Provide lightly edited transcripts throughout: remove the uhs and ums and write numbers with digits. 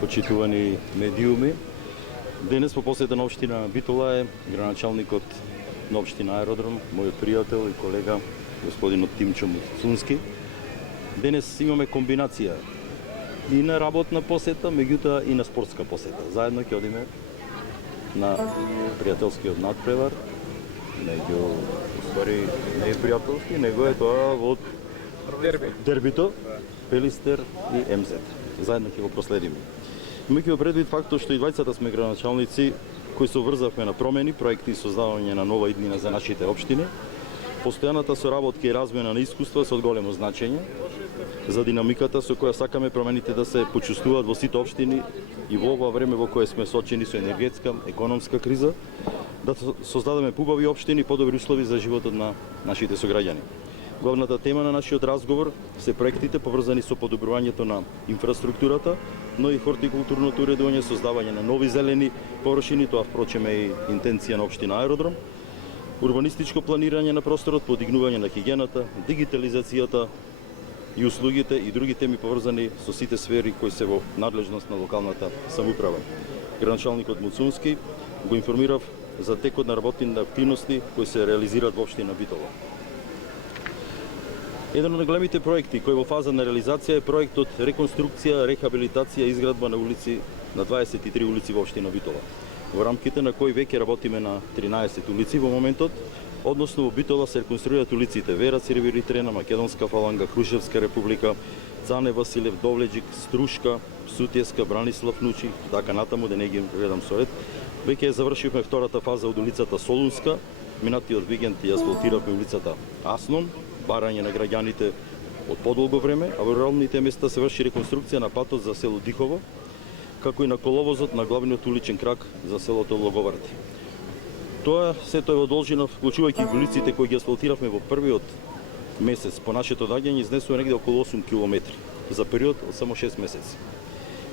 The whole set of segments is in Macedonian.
почитувани медиуми. Денес по посета на општина Битола е градоначалникот на општина Аеродром, мојот пријател и колега господинот Тимчо Муцунски. Денес имаме комбинација и на работна посета, меѓутоа и на спортска посета. Заедно ќе одиме на пријателскиот надпревар, меѓу уствари не е пријателски, него е тоа во дербито, Пелистер и МЗ. Заедно ќе го проследиме. Имајќи предвид фактот што и двајцата сме градоначалници кои се врзавме на промени, проекти и создавање на нова иднина за нашите општини, постојаната соработка и размена на искуства се од големо значење за динамиката со која сакаме промените да се почувствуваат во сите општини и во ова време во кое сме соочени со енергетска, економска криза, да создадеме побави општини и подобри услови за животот на нашите сограѓани. Главната тема на нашиот разговор се проектите поврзани со подобрувањето на инфраструктурата, но и хортикултурното уредување, создавање на нови зелени површини, тоа впрочем е и интенција на општина Аеродром, урбанистичко планирање на просторот, подигнување на хигиената, дигитализацијата и услугите и други теми поврзани со сите сфери кои се во надлежност на локалната самоуправа. Градоначалникот Муцунски го информирав за текот на работните активности кои се реализираат во општина Битола. Еден од големите проекти кој во фаза на реализација е проектот реконструкција, рехабилитација и изградба на улици на 23 улици во општина Битола. Во рамките на кој веќе работиме на 13 улици во моментот, односно во Битола се реконструираат улиците Вера Цирвири Трена, Македонска фаланга, Крушевска република, Цане Василев, Довледжик, Струшка, Сутјеска, Бранислав Нучи, така натаму да не ги гледам со ред. Веќе завршивме втората фаза од улицата Солунска, минатиот викенд ја асфалтиравме улицата Аснон, барање на граѓаните од подолго време, а во руралните места се врши реконструкција на патот за село Дихово, како и на коловозот на главниот уличен крак за селото Логоварти. Тоа сето е во должина, вклучувајќи улиците кои ги асфалтиравме во првиот месец по нашето доаѓање, изнесува негде околу 8 километри за период од само 6 месеци.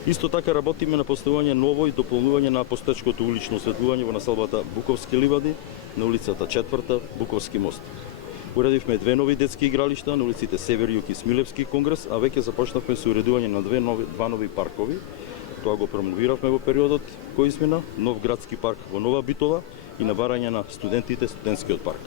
Исто така работиме на поставување ново и дополнување на постоечкото улично осветлување во населбата Буковски ливади, на улицата 4 Буковски мост. Уредивме две нови детски игралишта на улиците Север, Југ и Смилевски конгрес, а веќе започнавме со уредување на два нови паркови. Тоа го промовиравме во периодот кој измина, нов градски парк во Нова Битола и на барање на студентите студентскиот парк.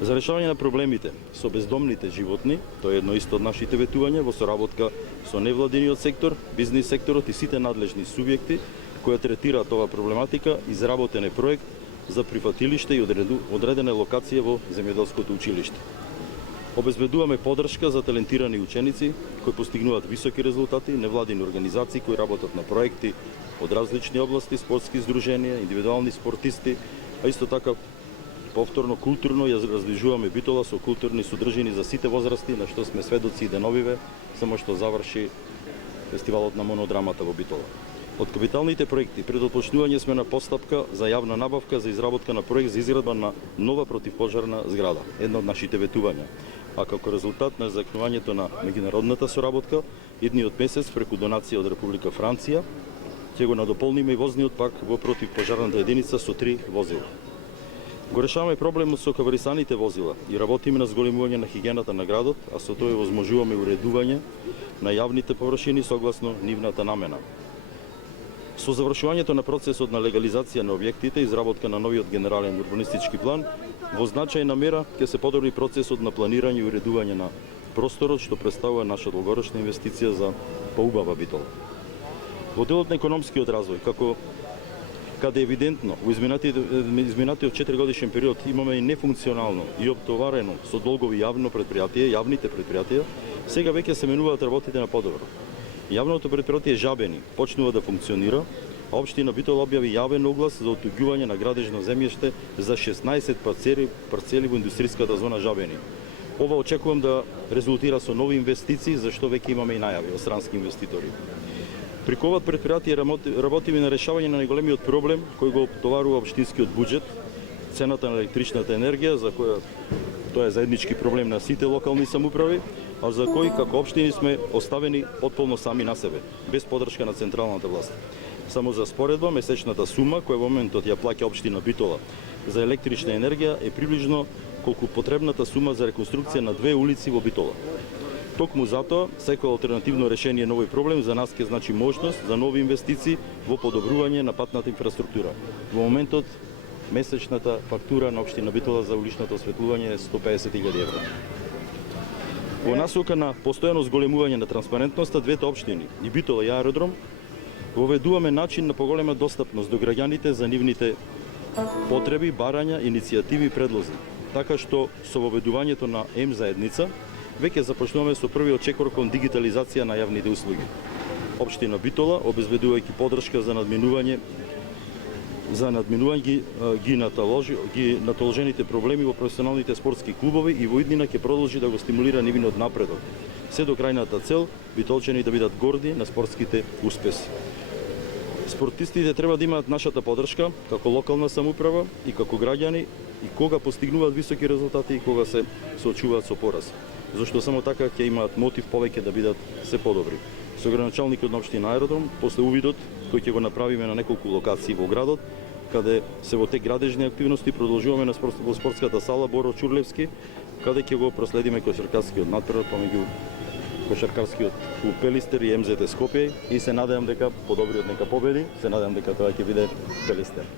За решавање на проблемите со бездомните животни, тоа е едно исто од нашите ветувања во соработка со невладиниот сектор, бизнис секторот и сите надлежни субјекти кои третираат оваа проблематика, изработен е проект за прифатилиште и одредена локација во земјоделското училиште. Обезбедуваме поддршка за талентирани ученици кои постигнуваат високи резултати, невладини организации кои работат на проекти од различни области, спортски здруженија, индивидуални спортисти, а исто така повторно културно ја раздвижуваме Битола со културни содржини за сите возрасти, на што сме сведоци и деновиве, само што заврши фестивалот на монодрамата во Битола. Од капиталните проекти пред отпочнување сме на постапка за јавна набавка за изработка на проект за изградба на нова противпожарна зграда, едно од нашите ветувања. А како резултат на закнувањето на меѓународната соработка, идниот месец преку донација од Република Франција, ќе го надополниме и возниот парк во противпожарната единица со 3 возила. Го решаваме проблемот со каварисаните возила и работиме на зголемување на хигиената на градот, а со тоа возможуваме уредување на јавните површини согласно нивната намена. Со завршувањето на процесот на легализација на објектите и изработка на новиот генерален урбанистички план, во значајна мера ќе се подобри процесот на планирање и уредување на просторот, што представува наша долгорочна инвестиција за поубава Битола. Во делот на економскиот развој, каде евидентно во изминатиот 4 годишен период имаме и нефункционално и оптоварено со долгови јавните предпријатија, сега веќе се менуваат работите на подобро. Јавното предпријатие Жабени почнува да функционира, а општина Битола објави јавен оглас за отуѓување на градежно земјиште за 16 парцели во индустријската зона Жабени. Ова очекувам да резултира со нови инвестиции, за што веќе имаме и најави од странски инвеститори. Преку ова предпријатие работиме на решавање на најголемиот проблем кој го оптоварува општинскиот буџет, цената на електричната енергија, за која тоа е заеднички проблем на сите локални самоуправи, а за кој како општини сме оставени потполно сами на себе, без поддршка на централната власт. Само за споредба, месечната сума која во моментот ја плаќа општина Битола за електрична енергија е приближно колку потребната сума за реконструкција на 2 улици во Битола. токму затоа, секој алтернативно решение на овој проблем за нас ќе значи можност за нови инвестиции во подобрување на патната инфраструктура. Во моментот месечната фактура на општина Битола за уличното осветлување е 150.000 евра. Во насока на постојано зголемување на транспарентноста, двете општини, и Битола и Аеродром, воведуваме начин на поголема достапност до граѓаните за нивните потреби, барања, иницијативи и предлози. Така што со воведувањето на М заедница веќе започнуваме со првиот чекор кон дигитализација на јавните услуги. Општина Битола, обезбедувајќи поддршка за надминување ги натоложените проблеми во професионалните спортски клубови и во иднина ќе продолжи да го стимулира нивниот напредок. Се до крајната цел, битолчани да бидат горди на спортските успеси. Спортистите треба да имаат нашата поддршка како локална самоуправа и како граѓани и кога постигнуваат високи резултати и кога се соочуваат со пораз. Зашто само така ќе имаат мотив повеќе да бидат се подобри. Со градоначалникот на општина Аеродром, после увидот кој ќе го направиме на неколку локации во градот, каде се во те градежни активности продолжуваме во спортската сала Боро Чурлевски, каде ќе го проследиме кошаркарскиот натпревар помеѓу кошаркарскиот клуб Пелистер и МЗТ Скопје и се надевам дека подобриот нека победи, се надевам дека тоа ќе биде Пелистер.